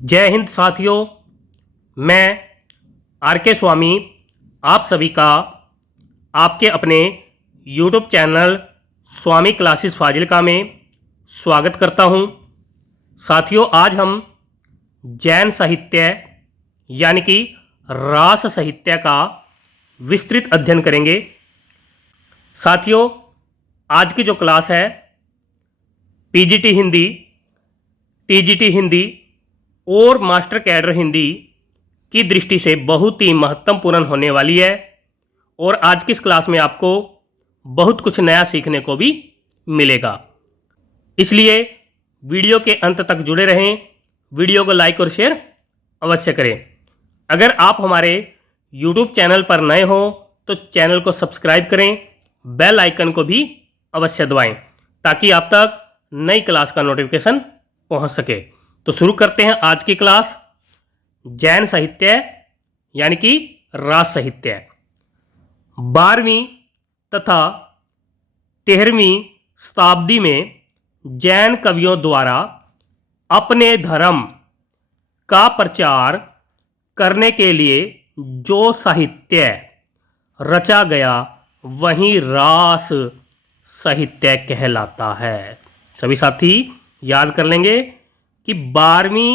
जय हिंद साथियों। मैं आर के स्वामी आप सभी का आपके अपने यूट्यूब चैनल स्वामी क्लासेस फाजिलका में स्वागत करता हूं। साथियों, आज हम जैन साहित्य यानी कि रास साहित्य का विस्तृत अध्ययन करेंगे। साथियों, आज की जो क्लास है पीजीटी हिंदी, टीजीटी हिंदी और मास्टर कैडर हिंदी की दृष्टि से बहुत ही महत्वपूर्ण होने वाली है और आज की इस क्लास में आपको बहुत कुछ नया सीखने को भी मिलेगा। इसलिए वीडियो के अंत तक जुड़े रहें, वीडियो को लाइक और शेयर अवश्य करें। अगर आप हमारे YouTube चैनल पर नए हो तो चैनल को सब्सक्राइब करें, बेल आइकन को भी अवश्य दबाएं ताकि आप तक नई क्लास का नोटिफिकेशन पहुंच सके। तो शुरू करते हैं आज की क्लास। जैन साहित्य यानी कि रास साहित्य 12वीं तथा 13वीं शताब्दी में जैन कवियों द्वारा अपने धर्म का प्रचार करने के लिए जो साहित्य रचा गया वही रास साहित्य कहलाता है। सभी साथी याद कर लेंगे कि 12वीं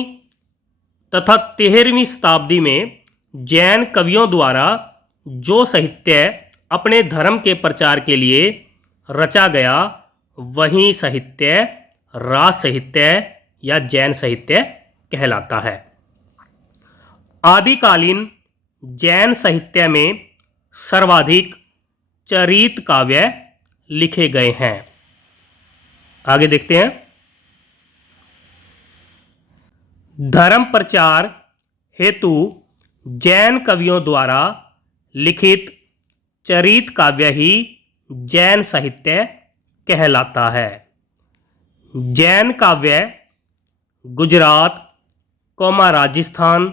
तथा 13वीं शताब्दी में जैन कवियों द्वारा जो साहित्य अपने धर्म के प्रचार के लिए रचा गया वही साहित्य रास साहित्य या जैन साहित्य कहलाता है। आदिकालीन जैन साहित्य में सर्वाधिक चरित काव्य लिखे गए हैं। आगे देखते हैं। धर्म प्रचार हेतु जैन कवियों द्वारा लिखित चरित काव्य ही जैन साहित्य कहलाता है। जैन काव्य गुजरात, राजस्थान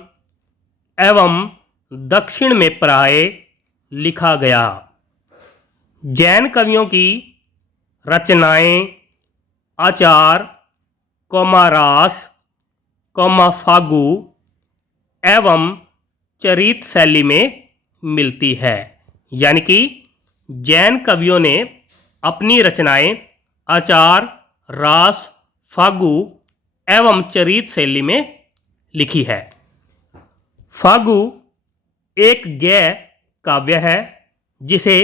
एवं दक्षिण में प्राय लिखा गया। जैन कवियों की रचनाएं आचार, रास, फागु एवं चरित शैली में मिलती है। यानी कि जैन कवियों ने अपनी रचनाएं आचार, रास, फागु एवं चरित शैली में लिखी है। फागु एक गैय काव्य है जिसे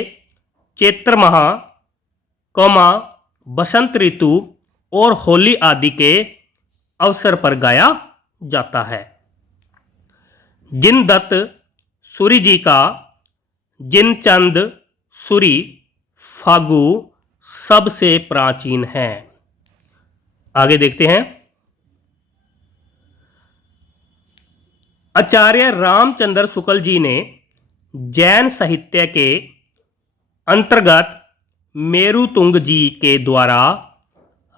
चैत्र माह, बसंत ऋतु और होली आदि के अवसर पर गाया जाता है। जिनदत्त सूरि जी का जिनचंद सूरि फागु सबसे प्राचीन है। आगे देखते हैं। आचार्य रामचंद्र शुक्ल जी ने जैन साहित्य के अंतर्गत मेरुतुंग जी के द्वारा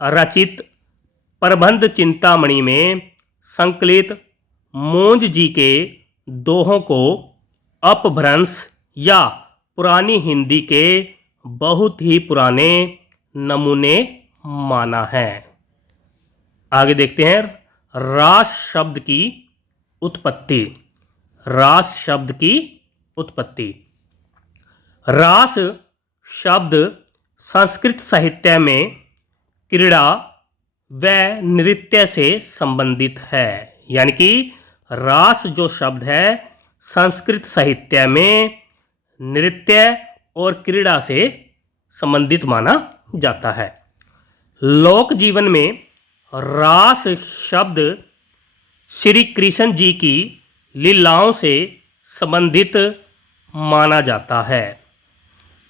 रचित प्रबंध चिंतामणि में संकलित मोंज जी के दोहों को अपभ्रंश या पुरानी हिंदी के बहुत ही पुराने नमूने माना है। आगे देखते हैं। रास शब्द की उत्पत्ति। रास शब्द की उत्पत्ति। रास शब्द संस्कृत साहित्य में क्रीड़ा व नृत्य से संबंधित है। यानी कि रास जो शब्द है संस्कृत साहित्य में नृत्य और क्रीड़ा से संबंधित माना जाता है। लोक जीवन में रास शब्द श्री कृष्ण जी की लीलाओं से संबंधित माना जाता है।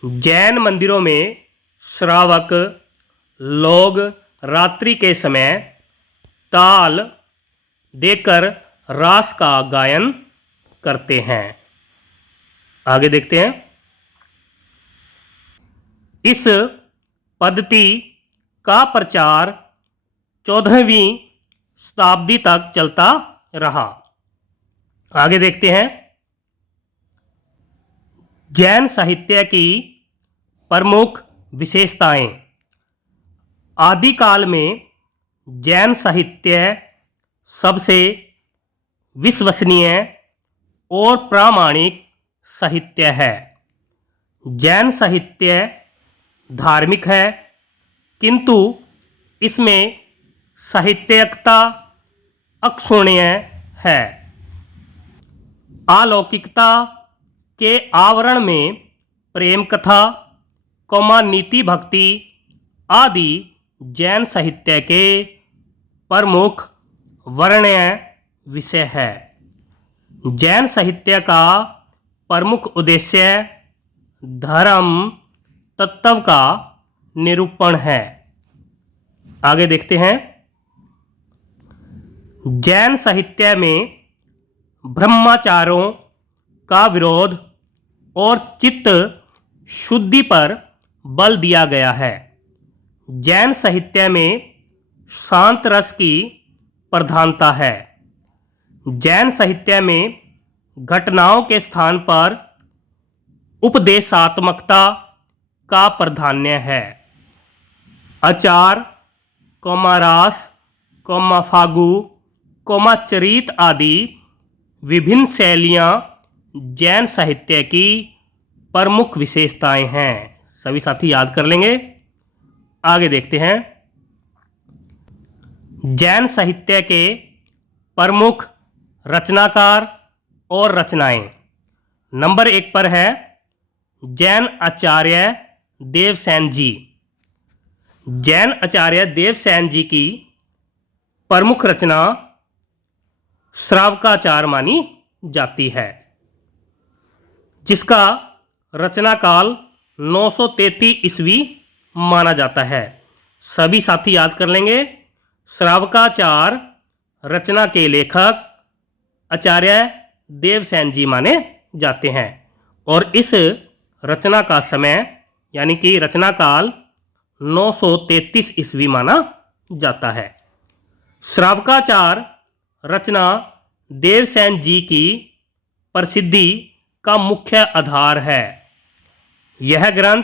जैन मंदिरों में श्रावक लोग रात्रि के समय ताल देकर रास का गायन करते हैं। आगे देखते हैं। इस पद्धति का प्रचार 14वीं शताब्दी तक चलता रहा। आगे देखते हैं। जैन साहित्य की प्रमुख विशेषताएं। आदिकाल में जैन साहित्य सबसे विश्वसनीय और प्रामाणिक साहित्य है। जैन साहित्य धार्मिक है, किंतु इसमें साहित्यिकता अक्षुण्य है। अलौकिकता के आवरण में प्रेम कथा, नीति भक्ति आदि जैन साहित्य के प्रमुख वर्ण्य विषय है। जैन साहित्य का प्रमुख उद्देश्य धर्म तत्व का निरूपण है। आगे देखते हैं। जैन साहित्य में ब्रह्मचारों का विरोध और चित्त शुद्धि पर बल दिया गया है। जैन साहित्य में शांत रस की प्रधानता है। जैन साहित्य में घटनाओं के स्थान पर उपदेशात्मकता का प्राधान्य है। आचार, रास, फागु, चरित आदि विभिन्न शैलियाँ जैन साहित्य की प्रमुख विशेषताएं हैं। सभी साथी याद कर लेंगे। आगे देखते हैं। जैन साहित्य के प्रमुख रचनाकार और रचनाएं। नंबर 1 पर है जैन आचार्य देवसेन जी। जैन आचार्य देवसेन जी की प्रमुख रचना श्रावकाचार मानी जाती है, जिसका रचना काल 933 ईस्वी माना जाता है। सभी साथी याद कर लेंगे। श्रावकाचार रचना के लेखक आचार्य देवसेन जी माने जाते हैं और इस रचना का समय यानी कि रचना काल 933 ईस्वी माना जाता है। श्रावकाचार रचना देवसेन जी की प्रसिद्धि का मुख्य आधार है। यह ग्रंथ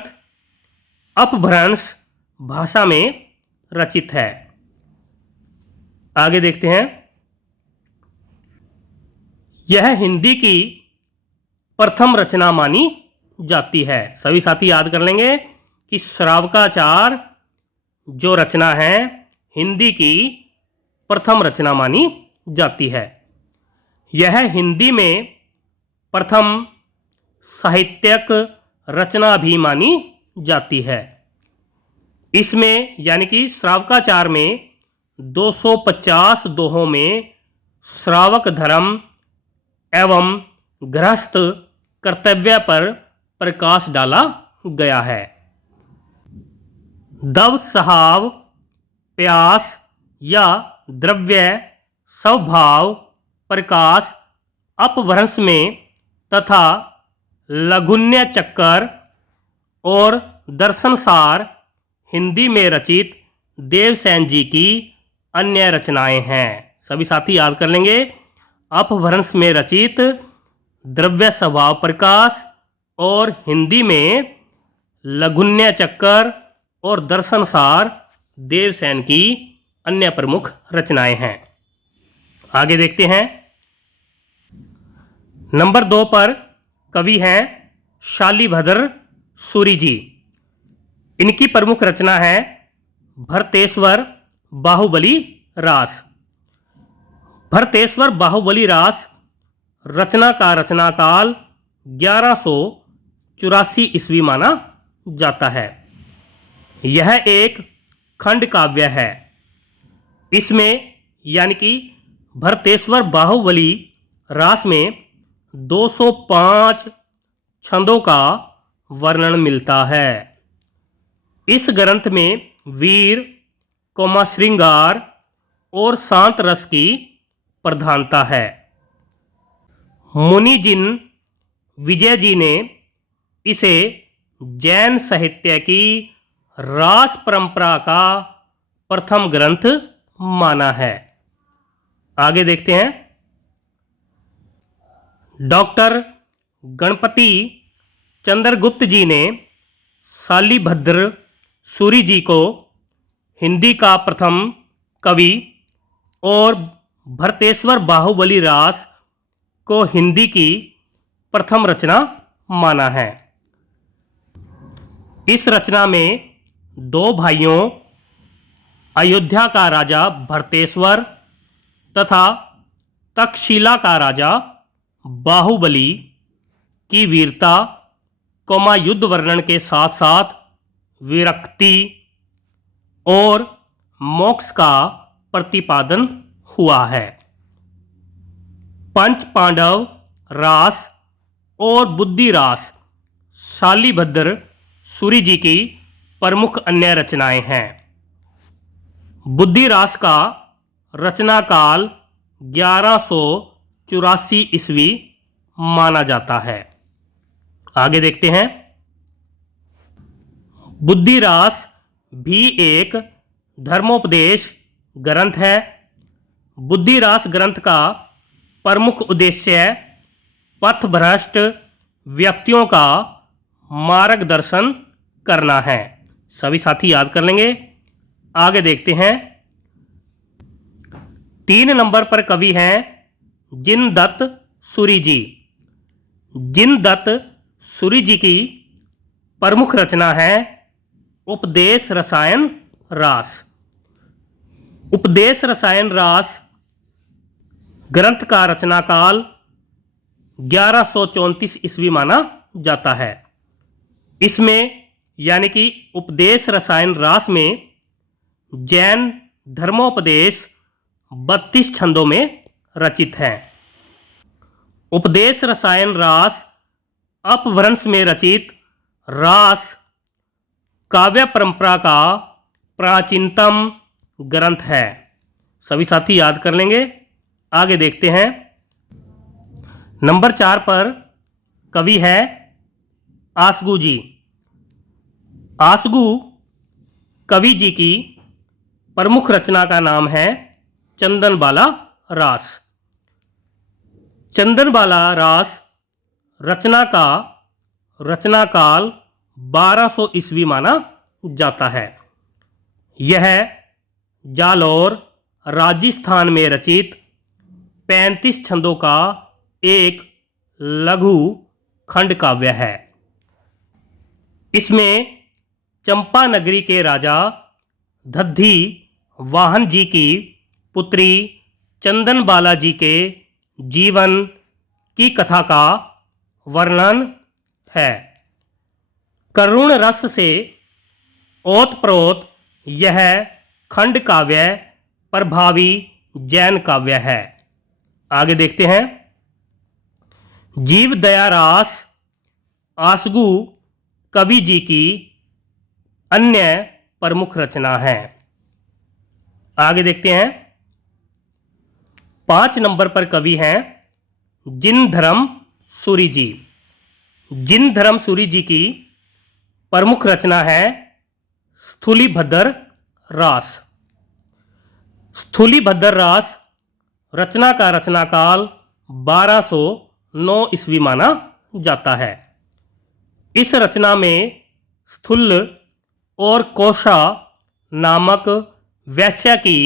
अपभ्रंश भाषा में रचित है। आगे देखते हैं। यह हिंदी की प्रथम रचना मानी जाती है। सभी साथी याद कर लेंगे कि श्रावकाचार जो रचना है हिंदी की प्रथम रचना मानी जाती है। यह हिंदी में प्रथम साहित्यिक रचना भी मानी जाती है। इसमें यानी कि श्रावकाचार में 250 दोहों में श्रावक धर्म एवं गृहस्थ कर्तव्य पर प्रकाश डाला गया है। दव सहाव, प्यास या द्रव्य स्वभाव प्रकाश अपभ्रंश में तथा लघुन्य चक्कर और दर्शनसार हिंदी में रचित देवसेन जी की अन्य रचनाएं हैं। सभी साथी याद कर लेंगे। अपभ्रंश में रचित द्रव्य स्वभाव प्रकाश और हिंदी में लघुन्य चक्कर और दर्शनसार देवसेन की अन्य प्रमुख रचनाएं हैं। आगे देखते हैं। नंबर 2 पर कवि हैं शालीभद्र सूरि जी। इनकी प्रमुख रचना है भरतेश्वर बाहुबली रास। भरतेश्वर बाहुबली रास रचना का रचनाकाल 1184 ईस्वी माना जाता है। यह एक खंड काव्य है। इसमें यानी कि भरतेश्वर बाहुबली रास में 205 छंदों का वर्णन मिलता है। इस ग्रंथ में वीर, श्रृंगार और शांत रस की प्रधानता है। मुनिजिन विजय जी ने इसे जैन साहित्य की रास परंपरा का प्रथम ग्रंथ माना है। आगे देखते हैं। डॉक्टर गणपति चंद्रगुप्त जी ने शालीभद्र सूरि जी को हिंदी का प्रथम कवि और भरतेश्वर बाहुबली रास को हिंदी की प्रथम रचना माना है। इस रचना में दो भाइयों अयोध्या का राजा भरतेश्वर तथा तक्षशिला का राजा बाहुबली की वीरता युद्ध वर्णन के साथ साथ विरक्ति और मोक्ष का प्रतिपादन हुआ है। पंच पांडव रास और बुद्धि रास शालिभद्र सूरी जी की प्रमुख अन्य रचनाएं हैं। बुद्धि रास का रचना काल 1184 ईस्वी माना जाता है। आगे देखते हैं। बुद्धि रास भी एक धर्मोपदेश ग्रंथ है। बुद्धि रास ग्रंथ का प्रमुख उद्देश्य पथभ्रष्ट व्यक्तियों का मार्गदर्शन करना है। सभी साथी याद कर लेंगे। आगे देखते हैं। 3 नंबर पर कवि हैं जिनदत्त सूरी जी। जिनदत्त सूरी जी की प्रमुख रचना है उपदेश रसायन रास। उपदेश रसायन रास ग्रंथ का रचना काल 1134 ईस्वी माना जाता है। इसमें यानी कि उपदेश रसायन रास में जैन धर्मोपदेश 32 छंदों में रचित है। उपदेश रसायन रास अपभ्रंश में रचित रास काव्य परंपरा का प्राचीनतम ग्रंथ है। सभी साथी याद कर लेंगे। आगे देखते हैं। नंबर 4 पर कवि है आसगू जी। आसगू कवि जी की प्रमुख रचना का नाम है चंदनबाला रास। चंदनबाला रास रचना का रचना काल 1200 ईस्वी माना जाता है। यह जालौर राजस्थान में रचित 35 छंदों का एक लघु खंड काव्य है। इसमें चंपा नगरी के राजा दधि वाहन जी की पुत्री चंदनबाला जी के जीवन की कथा का वर्णन है। करुण रस से ओतप्रोत यह खंड काव्य प्रभावी जैन काव्य है। आगे देखते हैं। जीव दया रास आसगू कवि जी की अन्य प्रमुख रचना है। आगे देखते हैं। 5 नंबर पर कवि हैं जिनधर्म सूरी जी। जिनधर्म सूरी जी की प्रमुख रचना है स्थूलीभद्र रास। स्थूलीभद्र रास रचना का रचना काल 1209 ईस्वी माना जाता है। इस रचना में स्थूल और कोशा नामक वैश्या की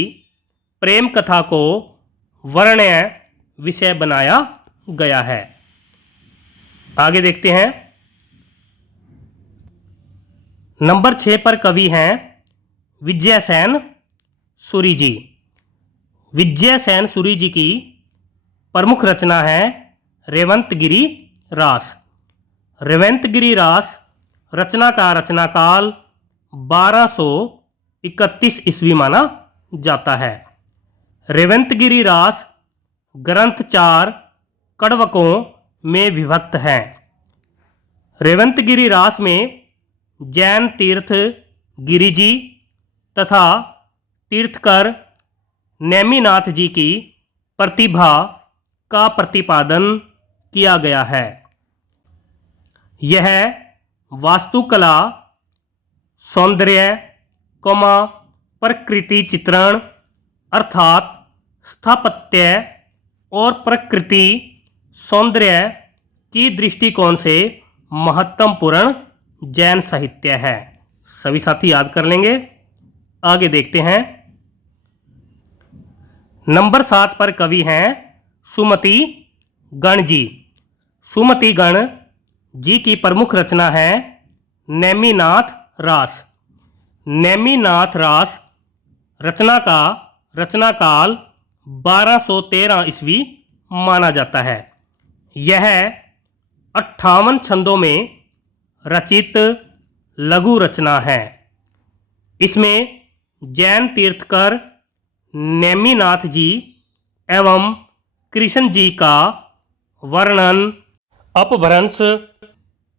प्रेम कथा को वर्ण्य विषय बनाया गया है। आगे देखते हैं। नंबर 6 पर कवि हैं विजयसेन सूरी जी। विजयसेन सूरी जी की प्रमुख रचना है रेवंतगिरी रास। रेवंतगिरी रास रचना का रचना काल 1231 ईस्वी माना जाता है। रेवंतगिरी रास ग्रंथ 4 कड़वकों में विभक्त है। रेवंतगिरी रास में जैन तीर्थ गिरि जी तथा तीर्थकर नेमिनाथ जी की प्रतिभा का प्रतिपादन किया गया है। यह वास्तुकला, सौंदर्य, प्रकृति चित्रण अर्थात स्थापत्य और प्रकृति सौंदर्य की दृष्टिकोण से महत्वपूर्ण जैन साहित्य है। सभी साथी याद कर लेंगे। आगे देखते हैं। नंबर 7 पर कवि हैं सुमति गण जी। सुमति गण जी की प्रमुख रचना है नेमिनाथ रास। नेमिनाथ रास रचना का रचनाकाल 1213 ईस्वी माना जाता है। यह 58 छंदों में रचित लघु रचना है। इसमें जैन तीर्थकर नेमिनाथ जी एवं कृष्ण जी का वर्णन अपभ्रंश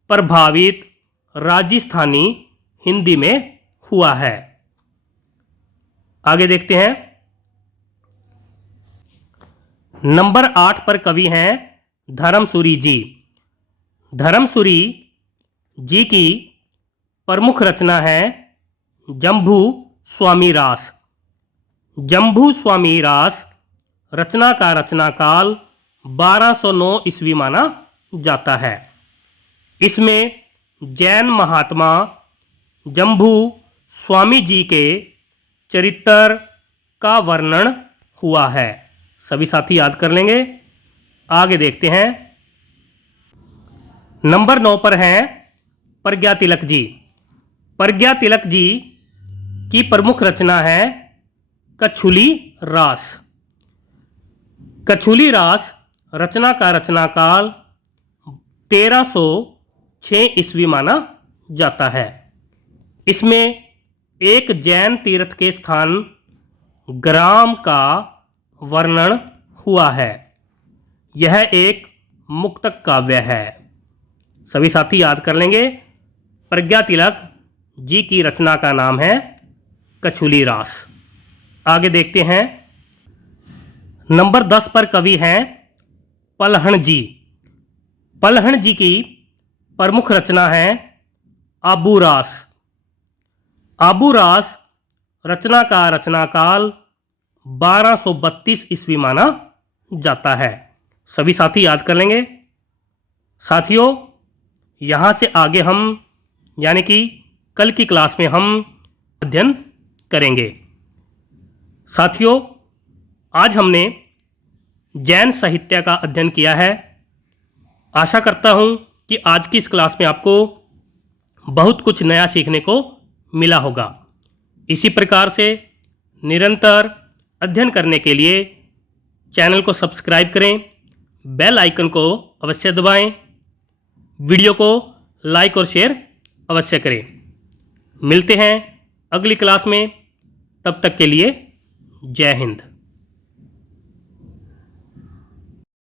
प्रभावित राजस्थानी हिंदी में हुआ है। आगे देखते हैं। नंबर 8 पर कवि हैं धर्मसूरी जी। धर्मसूरी जी की प्रमुख रचना है जम्बू स्वामी रास। जम्बू स्वामी रास रचना का रचनाकाल 1209 ईस्वी माना जाता है। इसमें जैन महात्मा जम्बू स्वामी जी के चरित्र का वर्णन हुआ है। सभी साथी याद कर लेंगे। आगे देखते हैं। नंबर 9 पर हैं प्रज्ञा तिलक जी। प्रज्ञा तिलक जी की प्रमुख रचना है कछुली रास। कछुली रास रचना का रचनाकाल 1306 ईस्वी माना जाता है। इसमें एक जैन तीर्थ के स्थान ग्राम का वर्णन हुआ है। यह एक मुक्तक काव्य है। सभी साथी याद कर लेंगे। प्रज्ञा तिलक जी की रचना का नाम है कछुली रास। आगे देखते हैं। नंबर 10 पर कवि हैं पलहण जी। पलहण जी की प्रमुख रचना है आबू रास। आबू रास रचना का रचनाकाल 1232 ईस्वी माना जाता है। सभी साथी याद कर लेंगे। साथियों, यहाँ से आगे हम यानी कि कल की क्लास में हम अध्ययन करेंगे। साथियों, आज हमने जैन साहित्य का अध्ययन किया है। आशा करता हूँ कि आज की इस क्लास में आपको बहुत कुछ नया सीखने को मिला होगा। इसी प्रकार से निरंतर अध्ययन करने के लिए चैनल को सब्सक्राइब करें, बेल आइकन को अवश्य दबाएं, वीडियो को लाइक और शेयर अवश्य करें। मिलते हैं अगली क्लास में। तब तक के लिए जय हिंद।